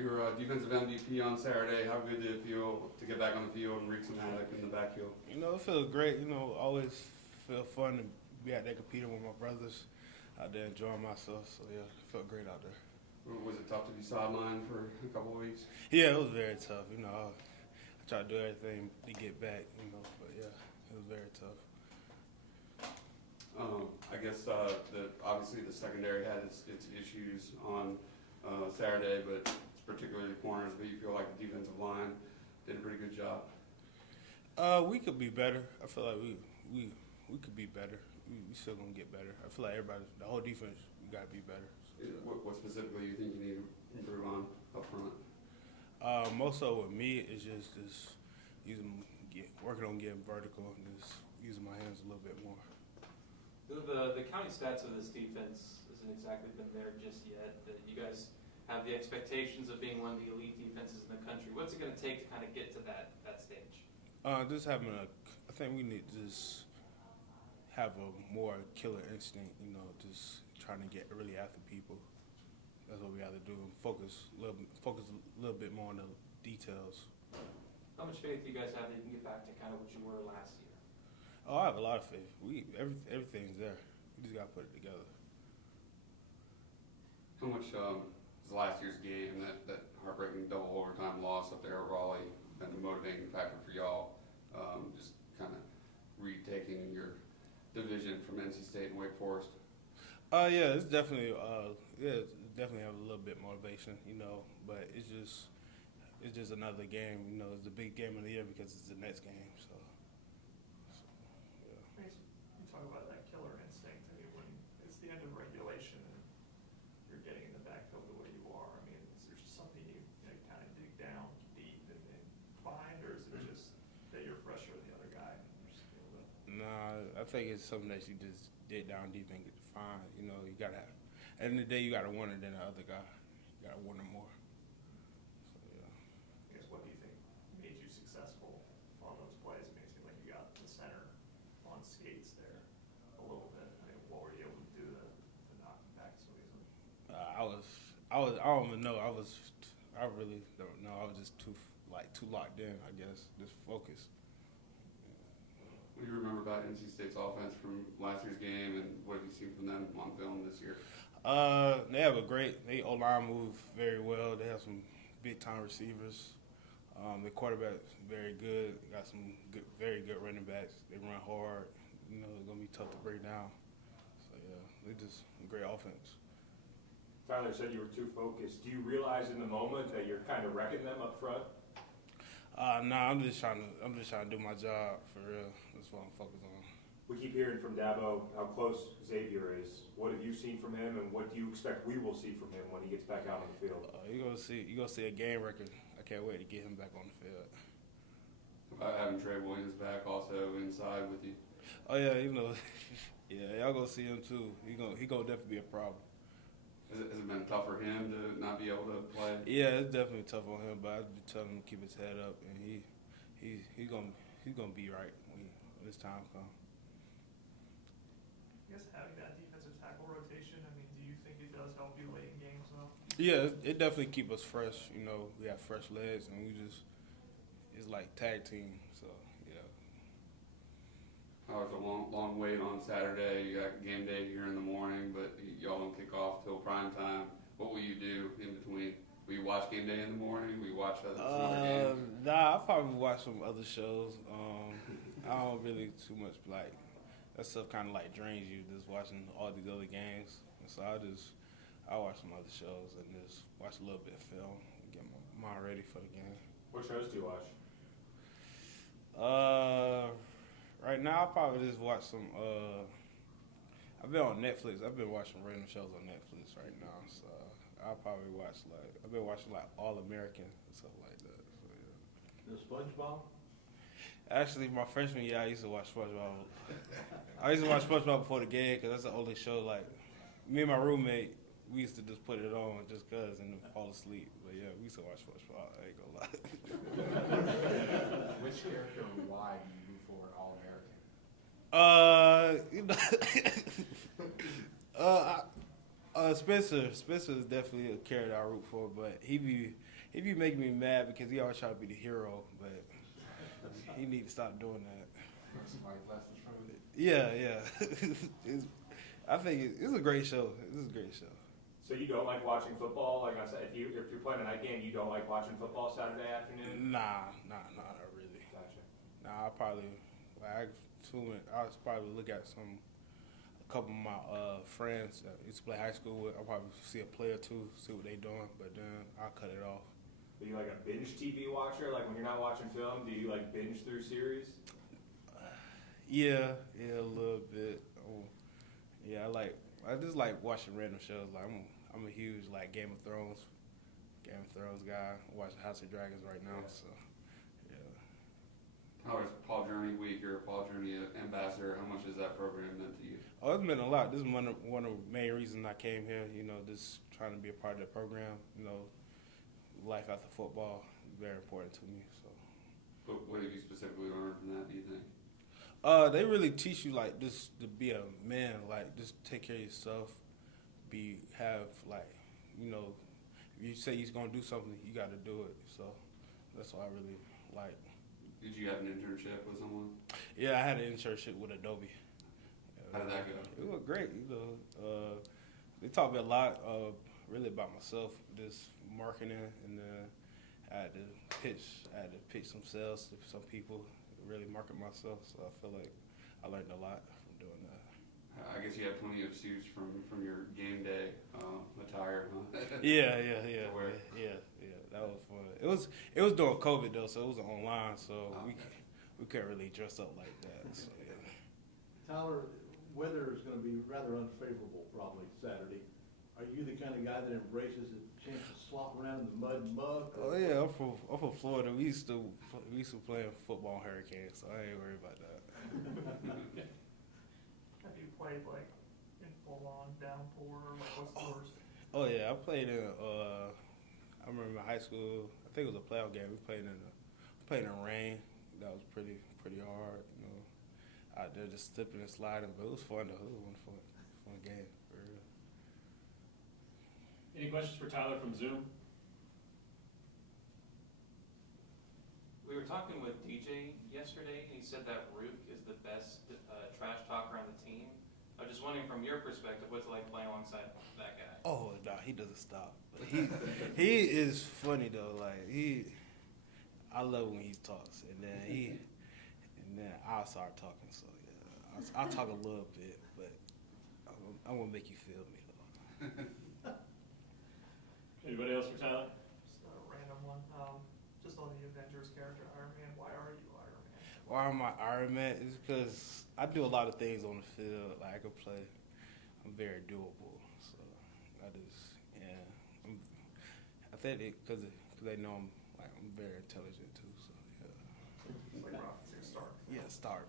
your defensive MVP on Saturday. How good did it feel to get back on the field and wreak some havoc in the backfield? It feels great. Always feel fun to be out there competing with my brothers, out there enjoying myself. So, yeah, it felt great out there. Was it tough to be sidelined for a couple of weeks? Yeah, it was very tough. I tried to do everything to get back, but, yeah, it was very tough. I guess obviously the secondary had its issues on Saturday, but it's particularly the corners. But you feel like the defensive line did a pretty good job. We could be better. I feel like we could be better. We still gonna get better. I feel like the whole defense, we gotta be better. So, yeah. What specifically you think you need to improve on up front? Most of with me is just working on getting vertical and just using my hands a little bit more. The county stats of this defense isn't exactly been there just yet. You guys have the expectations of being one of the elite defenses in the country. What's it going to take to kind of get to that stage? Just having I think we need to just have a more killer instinct. Just trying to get really after people. That's what we have to do. Focus a little bit more on the details. How much faith do you guys have that you can get back to kind of what you were last year? Oh, I have a lot of faith. Everything's there. We just gotta put it together. How much was last year's game, that heartbreaking double overtime loss up there at Raleigh, been a motivating factor for y'all? Just kind of retaking your division from NC State and Wake Forest. Yeah, it's definitely definitely have a little bit motivation, but it's just another game. It's the big game of the year because it's the next game. So yeah. You talk about that killer instinct. I mean, when it's the end of regulation and you're getting in the backfield the way you are, I mean, is there just something you kind of dig down deep and find, or is it just that you're fresher than the other guy and you're just able to? Nah, I think it's something that you just dig down deep and get to find. You gotta have. At the end of the day, you gotta want it than the other guy. You gotta want it more. So yeah. I guess what do you think made you successful on those plays? I mean, it seemed like you got the center on skates there a little bit. I mean, what were you able to do to knock him back so easily? I don't even know. I really don't know. I was just too locked in, I guess. Just focused. What do you remember about NC State's offense from last year's game, and what have you seen from them on film this year? They have they O-line move very well. They have some big-time receivers. The quarterback's very good. Got some very good running backs. They run hard. It's going to be tough to break down. So, yeah, they just a great offense. Tyler said you were too focused. Do you realize in the moment that you're kind of wrecking them up front? Nah, I'm just trying to do my job for real. That's what I'm focused on. We keep hearing from Dabo how close Xavier is. What have you seen from him, and what do you expect we will see from him when he gets back out on the field? You're gonna see a game record. I can't wait to get him back on the field. About having Trey Williams back also inside with you. Oh yeah, yeah, y'all gonna see him too. He gonna definitely be a problem. Has it been tough for him to not be able to play? Yeah, it's definitely tough on him, but I've been telling him to keep his head up, and he's gonna be right when his time comes. I guess having that defensive tackle rotation, I mean, do you think it does help you late in games though? Yeah, it definitely keep us fresh. We have fresh legs, and it's like tag team. So yeah. How was a long wait on Saturday? You got game day here in the morning, but y'all don't kick off till prime time. What will you do in between? Will you watch game day in the morning? Will you watch some other games? Nah, I'll probably watch some other shows. I don't really too much like that stuff. Kind of like drains you just watching all these other games. So I'll watch some other shows and just watch a little bit of film and get my mind ready for the game. What shows do you watch? Right now, I'll probably just watch some. I've been on Netflix. I've been watching random shows on Netflix right now. So I'll probably I've been watching All American and stuff like that. So yeah. The SpongeBob? Actually, my freshman year, I used to watch SpongeBob. I used to watch SpongeBob before the game because that's the only show. Like me and my roommate, we used to just put it on just cause and then fall asleep. But yeah, we used to watch SpongeBob. I ain't gonna lie. Which character and why do you root for All American? Spencer is definitely a character I root for, but he be making me mad because he always try to be the hero, but he need to stop doing that. Some life lessons from it. Yeah. I think it's a great show. It's a great show. So you don't like watching football? Like I said, if you're playing a night game, you don't like watching football Saturday afternoon? Nah, not really. Gotcha. Nah, I'll probably look at a couple of my friends that I used to play high school with. I'll probably see a play or two, see what they doing, but then I'll cut it off. Are you like a binge TV watcher? Like when you're not watching film, do you like binge through series? Yeah, a little bit. Yeah, I just like watching random shows. Like I'm a huge like Game of Thrones guy. I'm watching House of Dragons right now, so yeah. How is Paul Journey Week or Paul Journey Ambassador? How much has that program meant to you? Oh, it's been a lot. This is one of the main reasons I came here. You know, just trying to be a part of the program. You know, life after football is very important to me. So. But what have you specifically learned from that, do you think? They really teach you like just to be a man, like just take care of yourself. You know, if you say you're gonna do something, you got to do it. So that's what I really like. Did you have an internship with someone? Yeah, I had an internship with Adobe. How did that go? It was great. You know, they taught me a lot, really about myself, just marketing, and then I had to pitch some sales to some people, really market myself. So I feel like I learned a lot from doing that. I guess you had plenty of suits from your game day attire, huh? Yeah. To wear. Yeah. That was fun. It was during COVID though, so it was online, so we couldn't really dress up like that. So yeah. Tyler, weather is going to be rather unfavorable probably Saturday. Are you the kind of guy that embraces the chance to slop around in the mud and muck? Oh yeah, I'm from Florida. We used to play football in hurricanes, so I ain't worried about that. Have you played like in full on downpour? Like what's the worst? Oh yeah, I played in. I remember in high school. I think it was a playoff game. We played in rain. That was pretty hard. You know, out there just slipping and sliding, but it was fun though. It was one fun game for real. Any questions for Tyler from Zoom? We were talking with DJ yesterday, and he said that Rook is the best trash talker on the team. I was just wondering, from your perspective, what's it like playing alongside that guy? Oh no, he doesn't stop. But he is funny though. Like I love when he talks, and then I'll start talking. So yeah, I'll talk a little bit, but I'm gonna make you feel me though. Anybody else for Tyler? Just a random one. Just on the Avengers character Iron Man. Why are you Iron Man? Why am I Iron Man? It's because I do a lot of things on the field. Like I can play. I'm very doable. So I just I think because they know I'm very intelligent too. So yeah. Like Rocket Stark. Yeah, Stark.